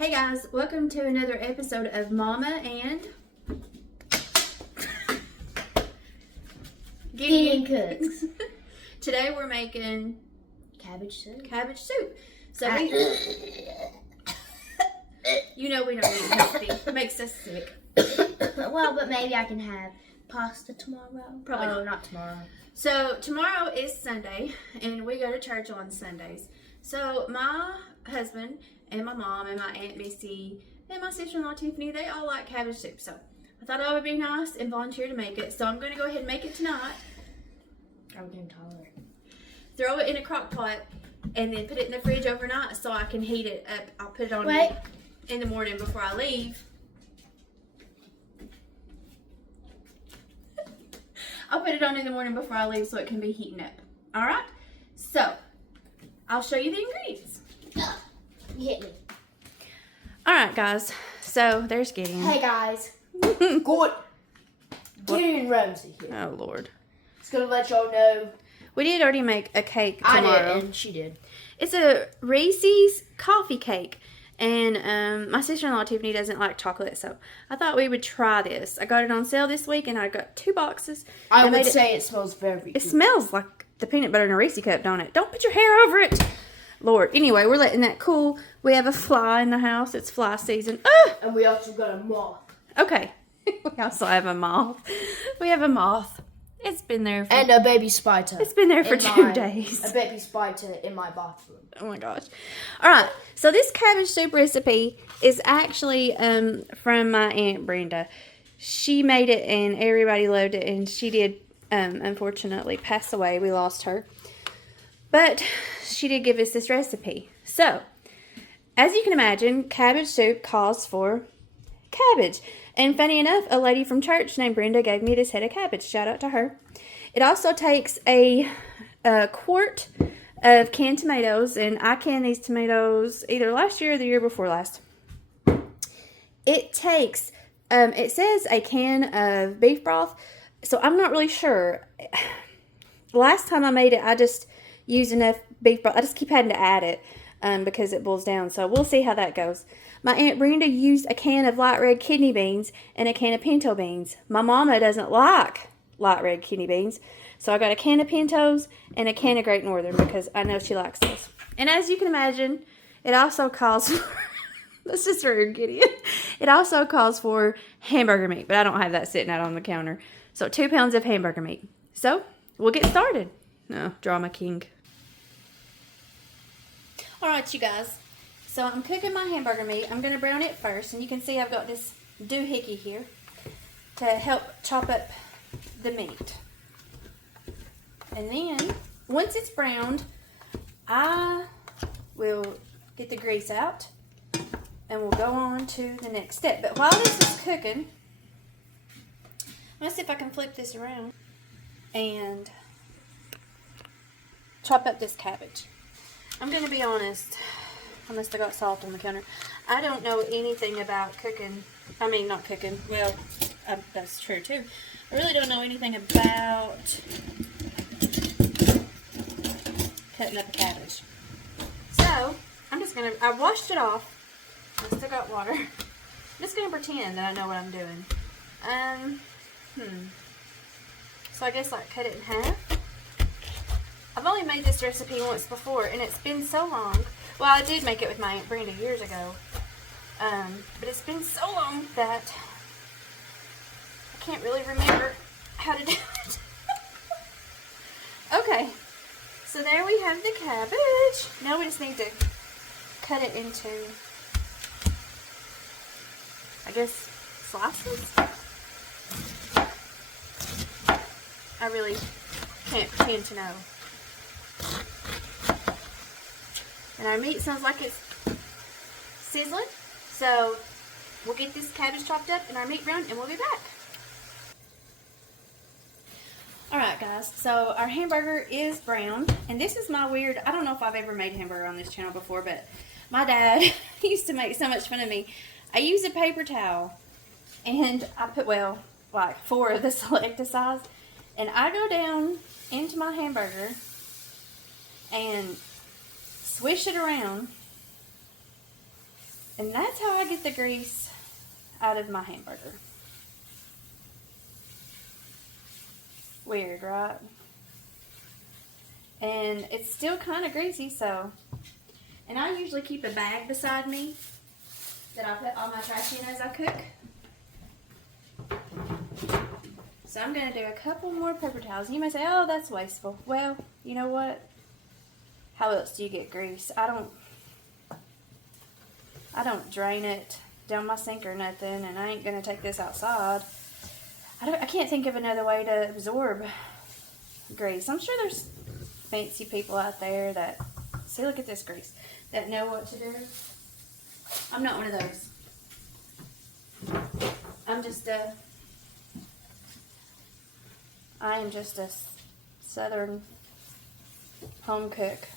Hey guys, welcome to another episode of Mama and Getting Cooks. Today we're making Cabbage soup. So you know we don't eat healthy. It makes us sick. Well, but maybe I can have pasta tomorrow. Probably not tomorrow. So tomorrow is Sunday and we go to church on Sundays. So my husband and my mom and my Aunt Missy and my sister-in-law Tiffany, they all like cabbage soup. So I thought I would be nice and volunteer to make it. So I'm going to go ahead and make it tonight. I'm getting taller. Throw it in a crock pot and then put it in the fridge overnight so I can heat it up. I'll put it on in the morning before I leave. I'll put it on in the morning before I leave so it can be heating up. Alright? So, I'll show you the ingredients. Hit me. Alright guys, so there's Gideon. Hey guys. Good. Gideon Ramsey here. Oh Lord. Just gonna let y'all know. We did already make a cake tomorrow. I did, and she did. It's a Reese's coffee cake. And my sister-in-law Tiffany doesn't like chocolate, so I thought we would try this. I got it on sale this week, and I got 2 boxes. I would say it smells very good. It smells like the peanut butter in a Reese cup, don't it? Don't put your hair over it. Lord. Anyway, we're letting that cool. We have a fly in the house. It's fly season. And we also got a moth. Okay. We also have a moth. We have a moth. It's been there for... And a baby spider. It's been there for 2 days. A baby spider in my bathroom. Oh my gosh. Alright, so this cabbage soup recipe is actually from my Aunt Brenda. She made it and everybody loved it, and she did unfortunately pass away. We lost her. But she did give us this recipe. So, as you can imagine, cabbage soup calls for cabbage. And funny enough, a lady from church named Brenda gave me this head of cabbage. Shout out to her. It also takes a quart of canned tomatoes, and I canned these tomatoes either last year or the year before last. It takes, it says a can of beef broth, so I'm not really sure. Last time I made it, I just used enough beef broth. I just keep having to add it because it boils down, so we'll see how that goes. My Aunt Brenda used a can of light red kidney beans and a can of pinto beans. My mama doesn't like light red kidney beans, so I got a can of pintos and a can of Great Northern because I know she likes those. And as you can imagine, it also calls for, that's just rude, Gideon. It also calls for hamburger meat, but I don't have that sitting out on the counter. So 2 pounds of hamburger meat. So we'll get started. No, drama king. Alright, you guys. So I'm cooking my hamburger meat. I'm going to brown it first, and you can see I've got this doohickey here to help chop up the meat. And then, once it's browned, I will get the grease out, and we'll go on to the next step. But while this is cooking, let's see if I can flip this around and chop up this cabbage. I'm going to be honest, unless I got salt on the counter, I don't know anything about cooking. I mean, not cooking. Well, that's true too. I really don't know anything about cutting up a cabbage. So, I'm just going to, I washed it off. I still got water. I'm just going to pretend that I know what I'm doing. So I guess like cut it in half. I've only made this recipe once before, and it's been so long. Well, I did make it with my Aunt Brenda years ago. But it's been so long that I can't really remember how to do it. Okay. So there we have the cabbage. Now we just need to cut it into, I guess, slices. I really can't pretend to know. And our meat sounds like it's sizzling. So we'll get this cabbage chopped up and our meat browned, and we'll be back. Alright guys, so our hamburger is browned. And this is my weird, I don't know if I've ever made hamburger on this channel before, but my dad used to make so much fun of me. I use a paper towel, and I put, well, like 4 of the selecta size, and I go down into my hamburger and swish it around And that's how I get the grease out of my hamburger. Weird, right? And it's still kind of greasy, so. And I usually keep a bag beside me that I put all my trash in as I cook. So I'm going to do a couple more paper towels. You may say, oh, that's wasteful. Well, you know what? How else do you get grease? I don't drain it down my sink or nothing, and I ain't going to take this outside. I can't think of another way to absorb grease. I'm sure there's fancy people out there that, see, look at this grease, that know what to do. I'm not one of those. I am just a southern home cook.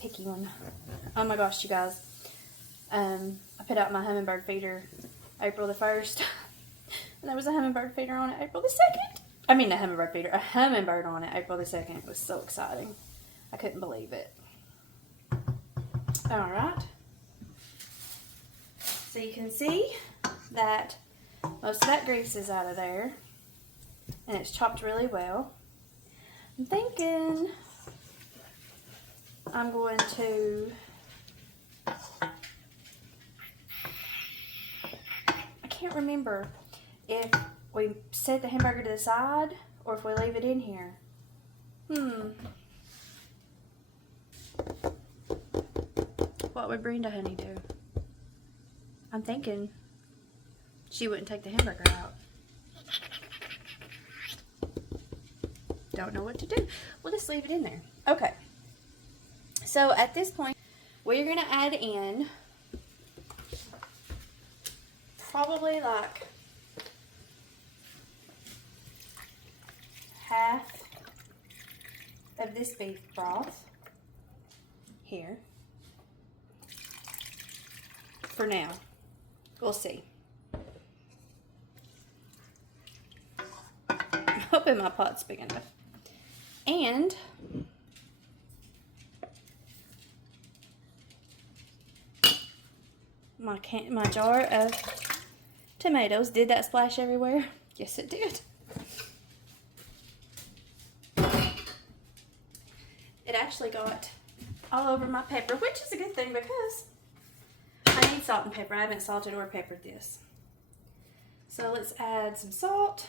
Picky one. Oh my gosh, you guys. I put out my hummingbird feeder April the 1st. And there was a hummingbird feeder on it April the 2nd. I mean, a hummingbird feeder. A hummingbird on it April the 2nd. It was so exciting. I couldn't believe it. Alright. So you can see that most of that grease is out of there. And it's chopped really well. I'm thinking I'm going to, I can't remember if we set the hamburger to the side or if we leave it in here. What would Brenda honey do? I'm thinking she wouldn't take the hamburger out. Don't know what to do. We'll just leave it in there. Okay. So at this point, we're going to add in probably like half of this beef broth here. For now. We'll see. I'm hoping my pot's big enough. And my jar of tomatoes. Did that splash everywhere? Yes, it did. It actually got all over my pepper, which is a good thing because I need salt and pepper. I haven't salted or peppered this. So let's add some salt.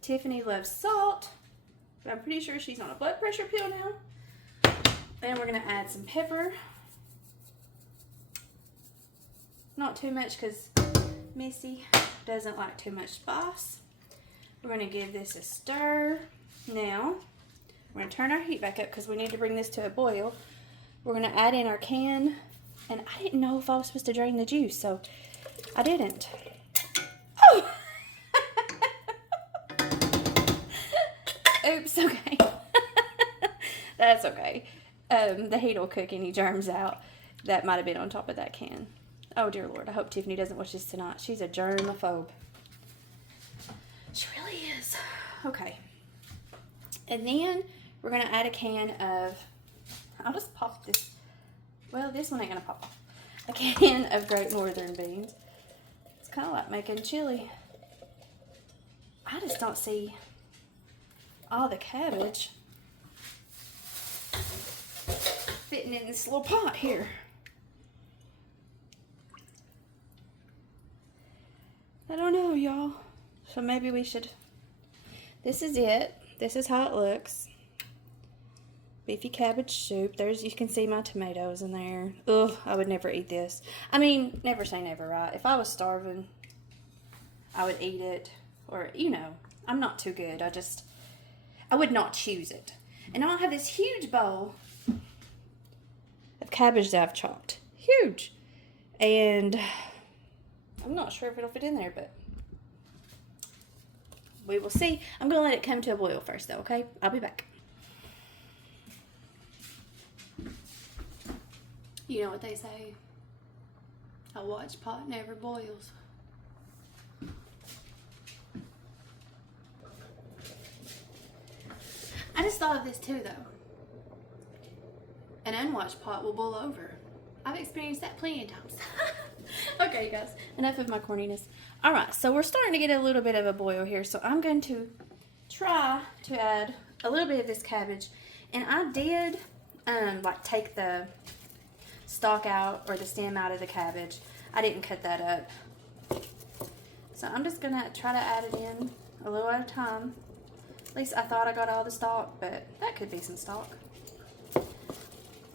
Tiffany loves salt, but I'm pretty sure she's on a blood pressure pill now. Then we're going to add some pepper. Not too much because Missy doesn't like too much spice. We're going to give this a stir. Now, we're going to turn our heat back up because we need to bring this to a boil. We're going to add in our can. And I didn't know if I was supposed to drain the juice, so I didn't. Oh! Oops, okay. That's okay. The heat will cook any germs out that might have been on top of that can. Oh, dear Lord. I hope Tiffany doesn't watch this tonight. She's a germaphobe. She really is. Okay. And then we're going to add a can of, I'll just pop this. Well, this one ain't going to pop off. A can of Great Northern beans. It's kind of like making chili. I just don't see all the cabbage fitting in this little pot here. I don't know, y'all. So maybe we should, this is it. This is how it looks. Beefy cabbage soup. There's, you can see my tomatoes in there. Ugh, I would never eat this. I mean, never say never, right? If I was starving, I would eat it. Or, you know, I'm not too good. I would not choose it. And now I have this huge bowl of cabbage that I've chopped. Huge. And I'm not sure if it'll fit in there, but we will see. I'm going to let it come to a boil first, though, okay? I'll be back. You know what they say, a watch pot never boils. I just thought of this too, though. an unwatched pot will boil over. I've experienced that plenty of times. Okay, you guys, enough of my corniness. All right, so we're starting to get a little bit of a boil here, so I'm going to try to add a little bit of this cabbage. And I did like take the stalk out or the stem out of the cabbage. I didn't cut that up. So I'm just gonna try to add it in a little at a time. At least I thought I got all the stalk, but that could be some stalk.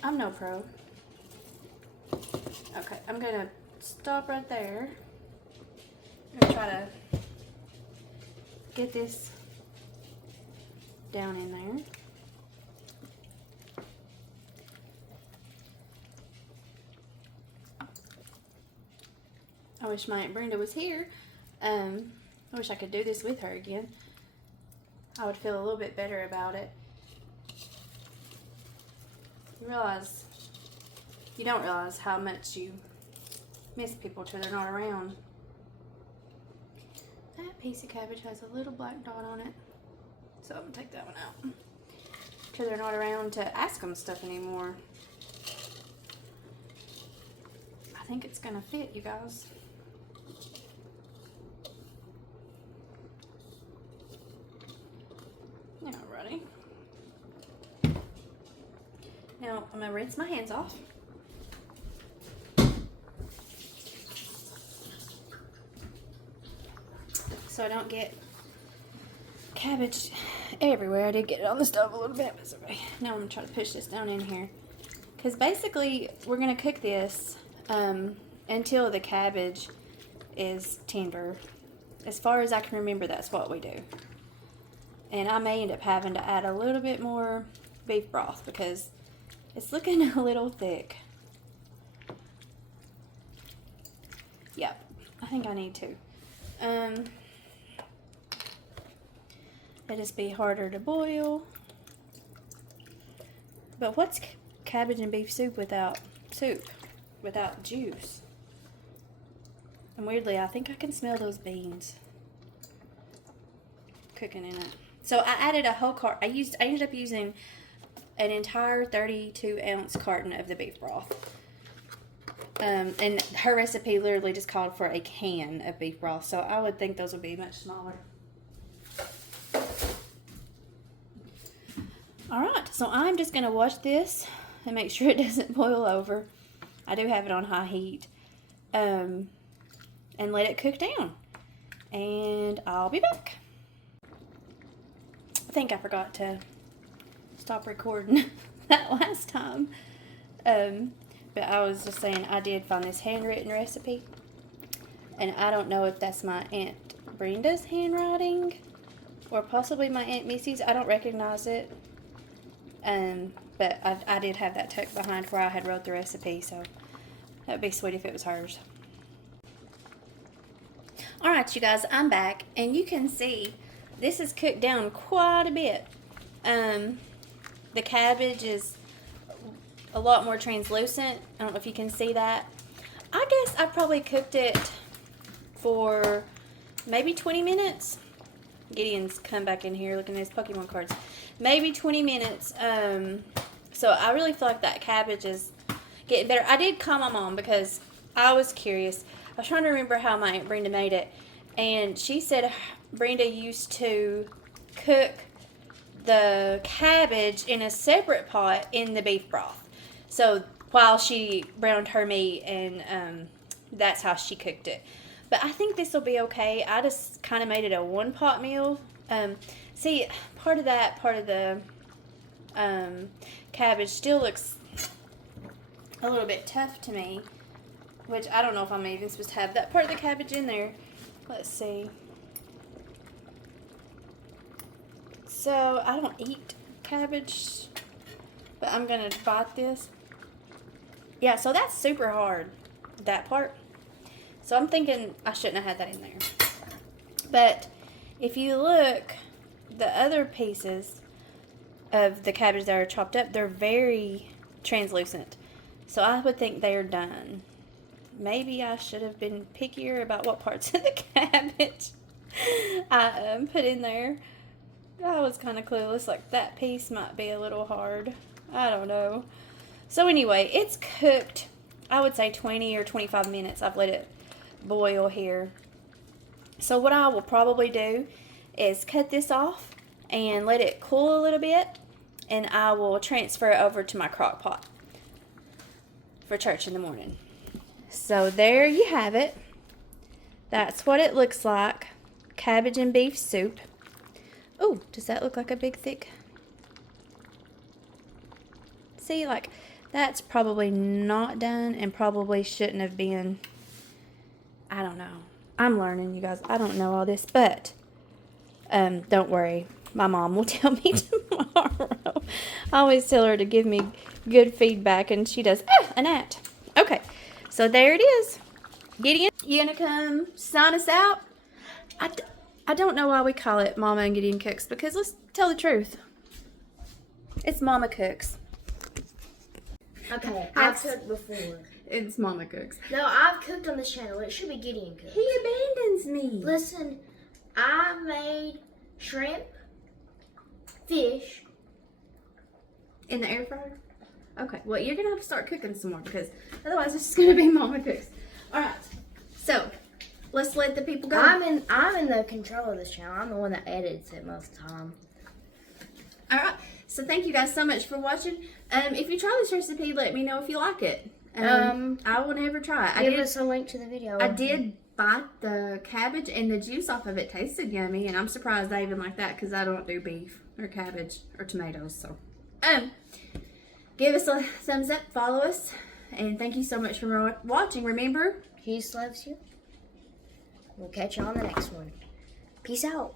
I'm no pro. Okay, I'm gonna stop right there. I'm gonna try to get this down in there. I wish my Aunt Brenda was here. I wish I could do this with her again. I would feel a little bit better about it. You don't realize how much you miss people till they're not around. That piece of cabbage has a little black dot on it, so I'm gonna take that one out till they're not around to ask them stuff anymore. I think it's gonna fit, you guys. Alrighty. Now I'm gonna rinse my hands off. So I don't get cabbage everywhere. I did get it on the stove a little bit, but it's okay. Now I'm gonna try to push this down in here. Because basically we're gonna cook this until the cabbage is tender. As far as I can remember, that's what we do. And I may end up having to add a little bit more beef broth because it's looking a little thick. Yep, I think I need to. It'll just be harder to boil. But what's cabbage and beef soup without juice? And weirdly, I think I can smell those beans cooking in it. So I added a whole I ended up using an entire 32-ounce carton of the beef broth. And her recipe literally just called for a can of beef broth, so I would think those would be much smaller. Alright, so I'm just going to wash this and make sure it doesn't boil over. I do have it on high heat. And let it cook down. And I'll be back. I think I forgot to stop recording that last time. But I was just saying I did find this handwritten recipe. And I don't know if that's my Aunt Brenda's handwriting or possibly my Aunt Missy's. I don't recognize it. But I did have that tucked behind where I had wrote the recipe, so that would be sweet if it was hers. Alright, you guys, I'm back, and you can see this is cooked down quite a bit. The cabbage is a lot more translucent. I don't know if you can see that. I guess I probably cooked it for maybe 20 minutes. Gideon's come back in here looking at his Pokemon cards. Maybe 20 minutes. So I really feel like that cabbage is getting better. I did call my mom because I was curious. I was trying to remember how my Aunt Brenda made it. And she said Brenda used to cook the cabbage in a separate pot in the beef broth. So while she browned her meat, and that's how she cooked it. But I think this will be okay. I just kind of made it a one-pot meal. See, part of the cabbage still looks a little bit tough to me, which I don't know if I'm even supposed to have that part of the cabbage in there. Let's see. So, I don't eat cabbage, but I'm going to bite this. Yeah, so that's super hard, that part. So I'm thinking I shouldn't have had that in there. But if you look, the other pieces of the cabbage that are chopped up, they're very translucent. So I would think they're done. Maybe I should have been pickier about what parts of the cabbage I put in there. I was kind of clueless. Like, that piece might be a little hard. I don't know. So anyway, it's cooked, I would say 20 or 25 minutes. I've let it boil here. So what I will probably do is cut this off and let it cool a little bit, and I will transfer it over to my crock pot for church in the morning. So there you have it. That's what it looks like. Cabbage and beef soup. Oh, does that look like a big thick? See, like, that's probably not done and probably shouldn't have been. I don't know. I'm learning, you guys. I don't know all this, but don't worry. My mom will tell me tomorrow. I always tell her to give me good feedback, and she does. A gnat. Okay, so there it is. Gideon, you gonna come sign us out? I don't know why we call it Mama and Gideon Cooks, because let's tell the truth. It's Mama Cooks. Okay, I've cooked before. It's Mama Cooks. No, I've cooked on this channel. It should be Gideon Cooks. He abandons me. Listen, I made shrimp, fish. In the air fryer? Okay, well, you're going to have to start cooking some more, because otherwise it's just going to be Mama Cooks. All right, so let's let the people go. I'm in the control of this channel. I'm the one that edits it most of the time. All right, so thank you guys so much for watching. If you try this recipe, let me know if you like it. I will never try it. Give us a link to the video. I did bite the cabbage, and the juice off of it tasted yummy, and I'm surprised I even like that, because I don't do beef or cabbage or tomatoes. So give us a thumbs up, follow us, and thank you so much for watching. Remember, Peace loves you. We'll catch you on the next one. Peace out.